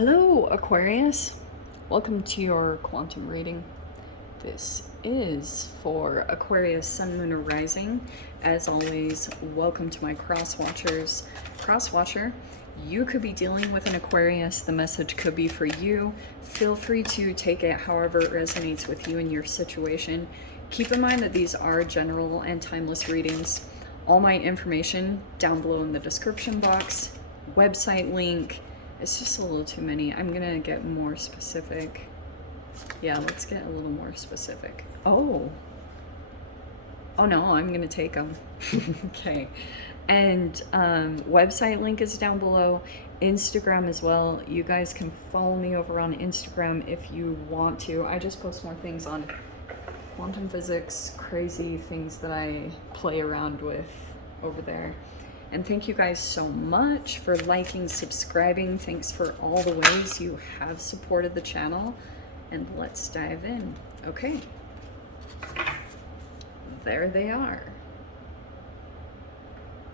Hello, Aquarius. Welcome to your quantum reading. This is for Aquarius, Sun, Moon, or Rising. As always, welcome to my cross-watchers. Cross-watcher, you could be dealing with an Aquarius. The message could be for you. Feel free to take it however it resonates with you and your situation. Keep in mind that these are general and timeless readings. All my information down below in the description box, website link. It's just a little too many. I'm gonna get more specific. Yeah, let's get a little more specific. Oh no, I'm gonna take them. Okay. And website link is down below. Instagram as well. You guys can follow me over on Instagram if you want to. I just post more things on quantum physics, crazy things that I play around with over there. And thank you guys so much for liking, subscribing. Thanks for all the ways you have supported the channel. And let's dive in. Okay. There they are.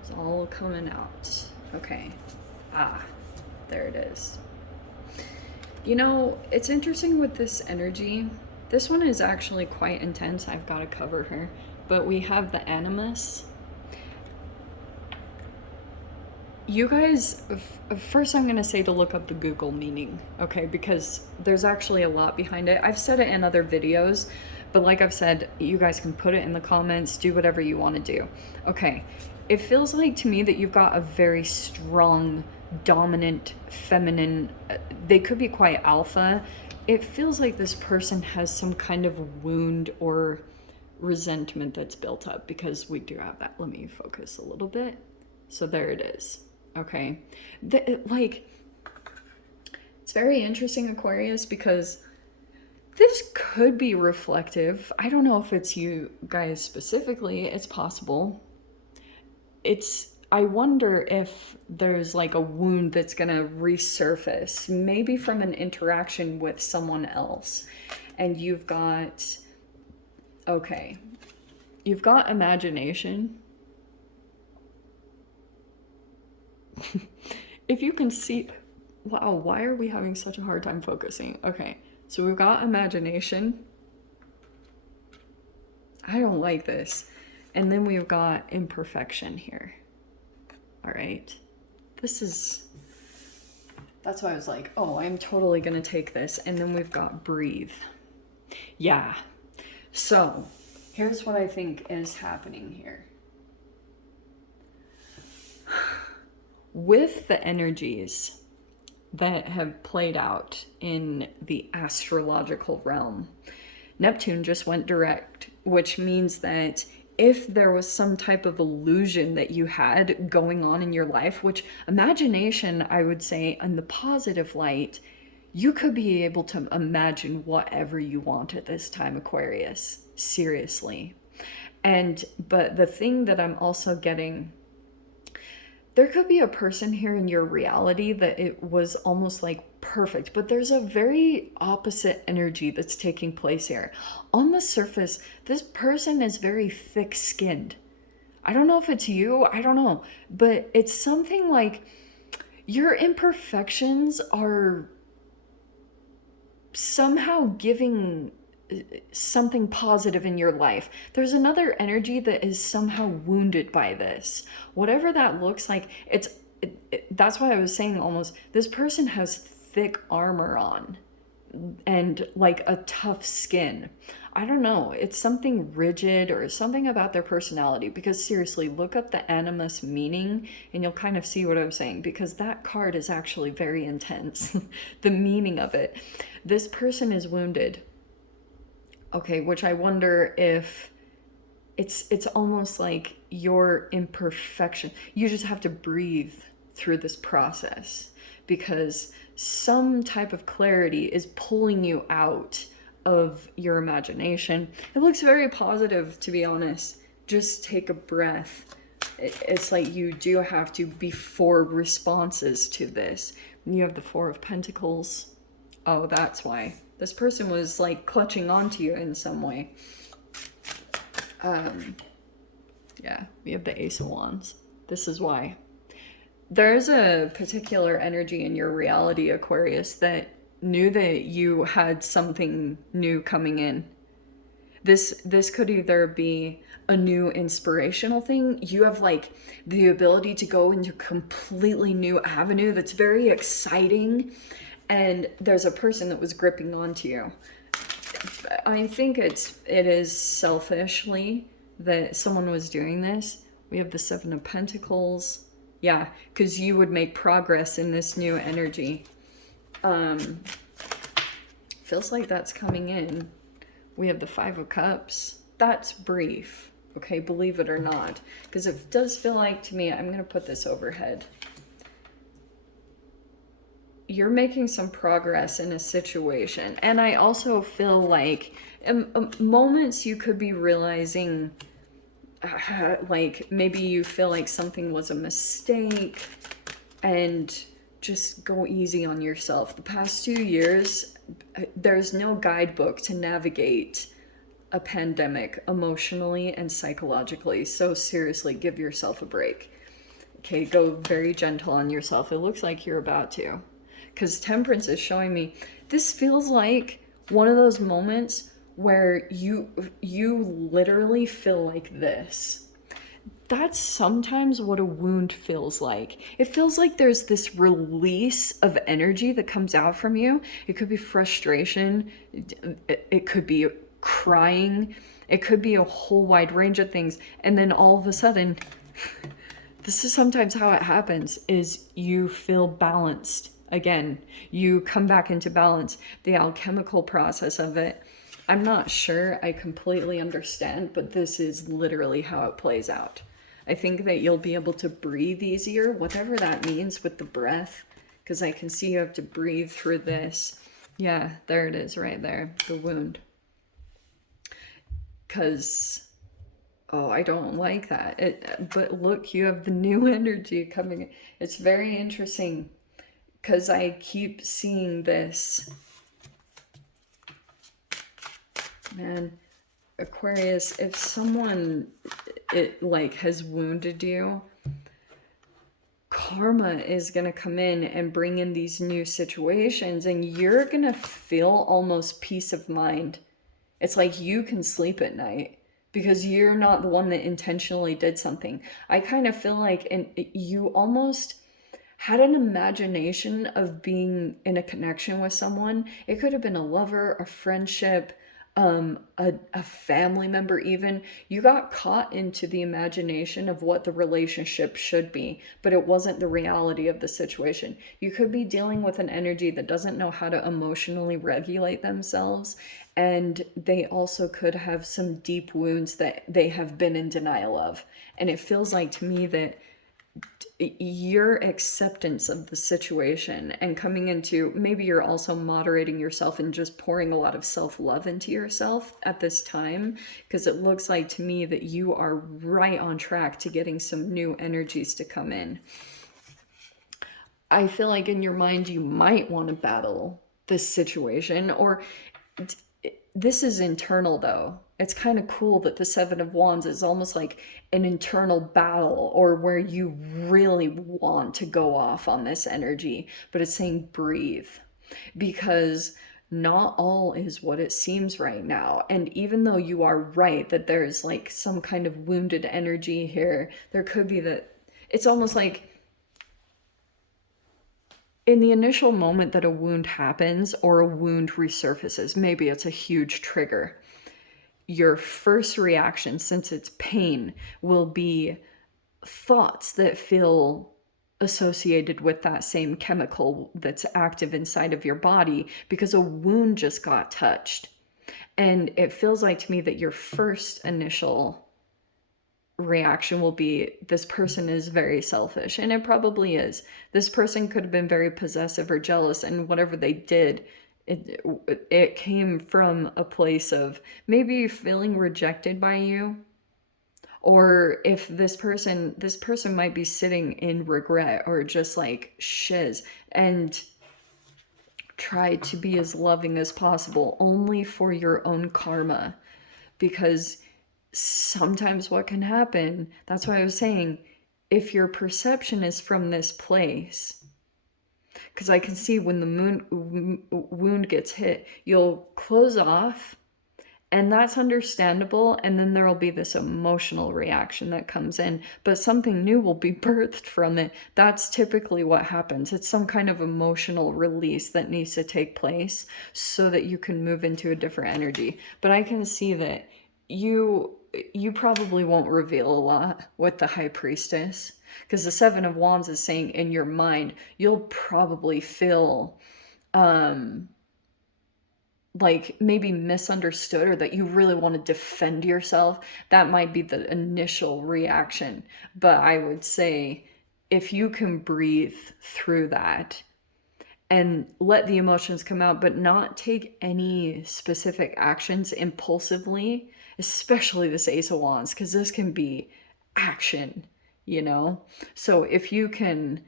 It's all coming out. Okay. There it is. You know, it's interesting with this energy. This one is actually quite intense. I've got to cover her. But we have the animus. You guys, first I'm going to say to look up the Google meaning, okay? Because there's actually a lot behind it. I've said it in other videos, but like I've said, you guys can put it in the comments, do whatever you want to do. Okay, it feels like to me that you've got a very strong, dominant, feminine, they could be quite alpha. It feels like this person has some kind of wound or resentment that's built up, because we do have that. Let me focus a little bit. So there it is. Okay, it's very interesting, Aquarius, because this could be reflective. I don't know if it's you guys specifically. It's possible. I wonder if there's like a wound that's gonna resurface, maybe from an interaction with someone else. And you've got imagination. If you can see, wow, why are we having such a hard time focusing? Okay, so we've got imagination. I don't like this. And then we've got imperfection here. All right, that's why I was like, oh, I'm totally gonna take this. And then we've got breathe. Yeah, so here's what I think is happening here. With the energies that have played out in the astrological realm, Neptune just went direct, which means that if there was some type of illusion that you had going on in your life, which imagination, I would say, in the positive light, you could be able to imagine whatever you want at this time, Aquarius. Seriously. But the thing that I'm also getting, there could be a person here in your reality that it was almost like perfect, but there's a very opposite energy that's taking place here. On the surface, this person is very thick-skinned. I don't know if it's you, I don't know, but it's something like your imperfections are somehow giving something positive in your life. There's another energy that is somehow wounded by this. Whatever that looks like, that's why I was saying almost, this person has thick armor on and like a tough skin. I don't know, it's something rigid or something about their personality, because seriously, look up the animus meaning and you'll kind of see what I'm saying, because that card is actually very intense. The meaning of it. This person is wounded. Okay, which I wonder if it's almost like your imperfection. You just have to breathe through this process, because some type of clarity is pulling you out of your imagination. It looks very positive, to be honest. Just take a breath. It's like you do have to be 4 responses to this. You have the 4 of Pentacles. Oh, that's why. This person was like clutching onto you in some way. Yeah, we have the Ace of Wands. This is why. There's a particular energy in your reality, Aquarius, that knew that you had something new coming in. This could either be a new inspirational thing. You have like the ability to go into a completely new avenue that's very exciting, and there's a person that was gripping onto you. I think it is selfishly that someone was doing this. We have the Seven of Pentacles. Yeah, because you would make progress in this new energy. Feels like that's coming in. We have the Five of Cups. That's brief, okay, believe it or not. Because it does feel like to me, I'm going to put this overhead. You're making some progress in a situation. And I also feel like in moments you could be realizing, like maybe you feel like something was a mistake, and just go easy on yourself. The past 2 years, there's no guidebook to navigate a pandemic emotionally and psychologically. So seriously, give yourself a break. Okay, go very gentle on yourself. It looks like you're about to. Because Temperance is showing me, this feels like one of those moments where you literally feel like this. That's sometimes what a wound feels like. It feels like there's this release of energy that comes out from you. It could be frustration, it could be crying, it could be a whole wide range of things. And then all of a sudden, this is sometimes how it happens, is you feel balanced again. You come back into balance. The alchemical process of it, I'm not sure I completely understand, but this is literally how it plays out. I think that you'll be able to breathe easier, whatever that means with the breath, because I can see you have to breathe through this. Yeah, there it is right there, the wound. Because, oh, I don't like that. But look, you have the new energy coming in. It's very interesting because I keep seeing this. Man, Aquarius, if someone like has wounded you, karma is going to come in and bring in these new situations, and you're going to feel almost peace of mind. It's like you can sleep at night because you're not the one that intentionally did something. I kind of feel like you almost had an imagination of being in a connection with someone. It could have been a lover, a friendship, a family member even. You got caught into the imagination of what the relationship should be, but it wasn't the reality of the situation. You could be dealing with an energy that doesn't know how to emotionally regulate themselves, and they also could have some deep wounds that they have been in denial of. And it feels like to me that your acceptance of the situation and coming into, maybe you're also moderating yourself and just pouring a lot of self-love into yourself at this time, because it looks like to me that you are right on track to getting some new energies to come in. I feel like in your mind you might want to battle this situation, or this is internal though. It's kind of cool that the Seven of Wands is almost like an internal battle, or where you really want to go off on this energy, but it's saying breathe, because not all is what it seems right now. And even though you are right that there's like some kind of wounded energy here, there could be that it's almost like in the initial moment that a wound happens or a wound resurfaces, maybe it's a huge trigger, your first reaction, since it's pain, will be thoughts that feel associated with that same chemical that's active inside of your body, because a wound just got touched. And it feels like to me that your first initial reaction will be, this person is very selfish, and it probably is. This person could have been very possessive or jealous, and whatever they did, it came from a place of maybe feeling rejected by you, or if this person might be sitting in regret or just like shiz, and try to be as loving as possible only for your own karma. Because sometimes what can happen, that's why I was saying, if your perception is from this place, because I can see when the moon wound gets hit, you'll close off, and that's understandable, and then there'll be this emotional reaction that comes in, but something new will be birthed from it. That's typically what happens. It's some kind of emotional release that needs to take place so that you can move into a different energy. But I can see that you probably won't reveal a lot with the High Priestess, because the Seven of Wands is saying in your mind you'll probably feel like maybe misunderstood, or that you really want to defend yourself. That might be the initial reaction. But I would say if you can breathe through that and let the emotions come out, but not take any specific actions impulsively, especially this Ace of Wands, because this can be action, you know? So if you can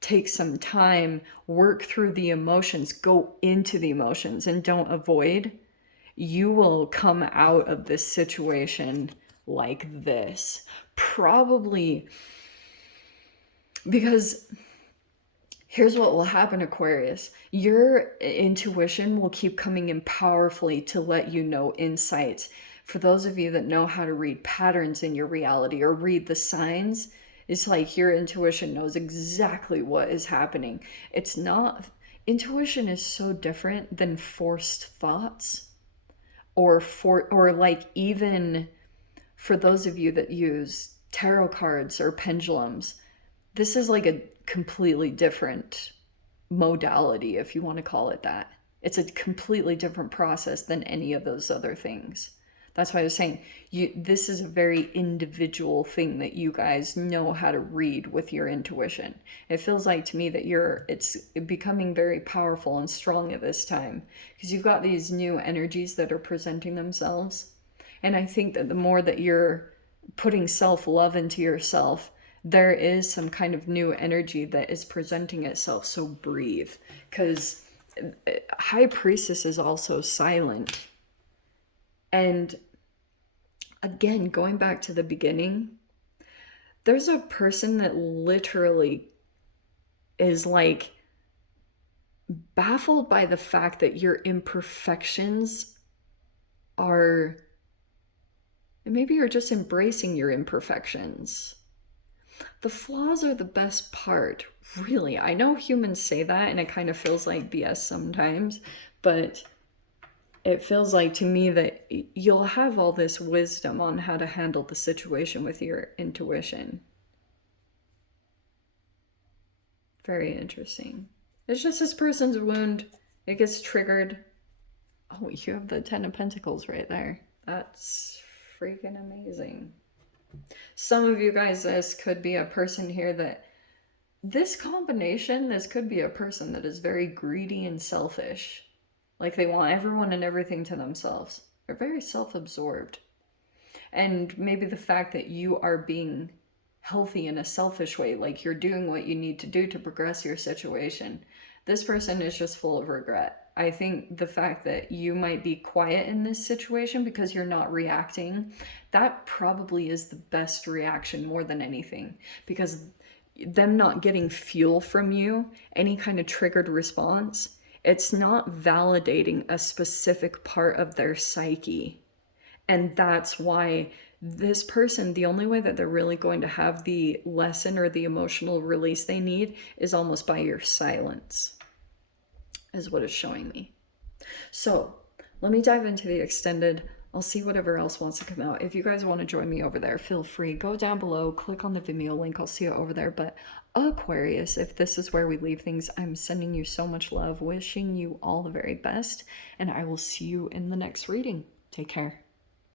take some time, work through the emotions, go into the emotions, and don't avoid, you will come out of this situation like this. Probably because here's what will happen, Aquarius. Your intuition will keep coming in powerfully to let you know insights. For those of you that know how to read patterns in your reality or read the signs, it's like your intuition knows exactly what is happening. It's not, intuition is so different than forced thoughts, or like, even for those of you that use tarot cards or pendulums, this is like a completely different modality, if you want to call it that. It's a completely different process than any of those other things. That's why I was saying, this is a very individual thing that you guys know how to read with your intuition. It feels like to me that it's becoming very powerful and strong at this time, because you've got these new energies that are presenting themselves. And I think that the more that you're putting self-love into yourself, there is some kind of new energy that is presenting itself. So breathe, because High Priestess is also silent. And again, going back to the beginning, there's a person that literally is like baffled by the fact that your imperfections are, and maybe you're just embracing your imperfections. The flaws are the best part, really. I know humans say that and it kind of feels like BS sometimes, but it feels like to me that you'll have all this wisdom on how to handle the situation with your intuition. Very interesting. It's just this person's wound. It gets triggered. Oh, you have the Ten of Pentacles right there. That's freaking amazing. Some of you guys, this could be a person here that, this combination, this could be a person that is very greedy and selfish. Like they want everyone and everything to themselves. They're very self-absorbed. And maybe the fact that you are being healthy in a selfish way, like you're doing what you need to do to progress your situation, this person is just full of regret. I think the fact that you might be quiet in this situation because you're not reacting, that probably is the best reaction more than anything, because them not getting fuel from you, any kind of triggered response, it's not validating a specific part of their psyche. And that's why this person, the only way that they're really going to have the lesson or the emotional release they need is almost by your silence, is what it's showing me. So let me dive into the extended. I'll see whatever else wants to come out. If you guys want to join me over there, feel free. Go down below, click on the Vimeo link. I'll see you over there. But Aquarius, if this is where we leave things, I'm sending you so much love, wishing you all the very best, and I will see you in the next reading. Take care.